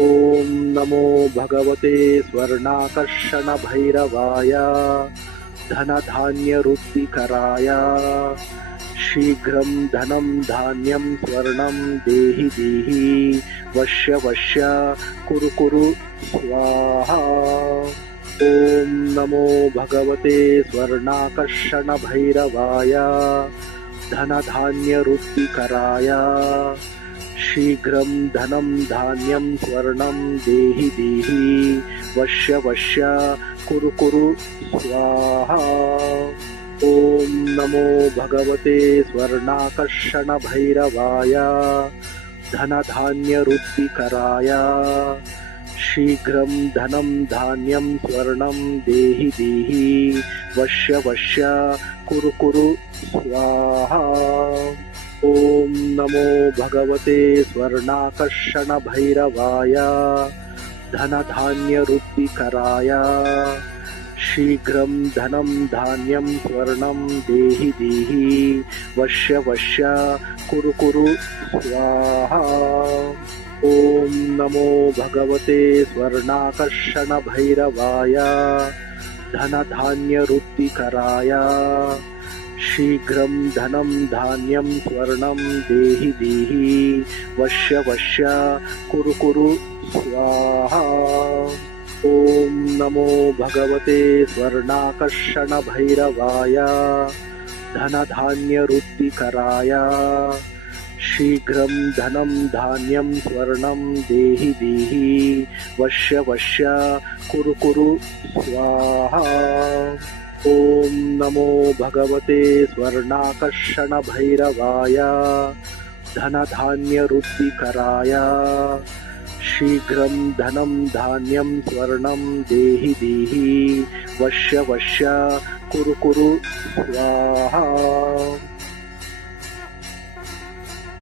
ॐ नमो भगवते स्वर्णाकर्षण भैरवाय धनधान्यवृद्धिकराय शीघ्रं धनं धान्यं स्वर्णं देहि देहि वश्य वश्य कुरु कुरु स्वाहा। ॐ नमो भगवते स्वर्णाकर्षण भैरवाय धनधान्यवृद्धिकराय शीघ्रं धनं धान्यं स्वर्णं देहि देहि वश्य वश्य कुरु कुरु स्वाहा। ॐ नमो भगवते स्वर्णाकर्षण भैरवाय धनधान्यवृद्धिकराय शीघ्रं धनं धान्यं स्वर्णं देहि देहि वश्य वश्य कुरु कुरु स्वाहा। ॐ नमो भगवते स्वर्णाकर्षण भैरवाय धनधान्यवृद्धिकराय शीघ्रं धनं धान्यं स्वर्णं देहि देहि वश्य वश्य कुरु कुरु स्वाहा। ॐ नमो भगवते स्वर्णाकर्षण भैरवाय धनधान्यवृद्धिकराय शीघ्रं धनं धान्यं स्वर्णं देहि देहि वश्य वश्य कुरु कुरु स्वाहा। ॐ नमो भगवते स्वर्णाकर्षण भैरवाय धनधान्यवृद्धिकराय शीघ्रं धनं धान्यं स्वर्णं देहि देहि वश्य वश्य कुरु कुरु स्वाहा। ॐ नमो भगवते स्वर्णाकर्षण भैरवाय धनधान्यवृद्धिकराय शीघ्रं धनं धान्यं स्वर्णं देहि देहि वश्य वश्य कुरु कुरु स्वाहा।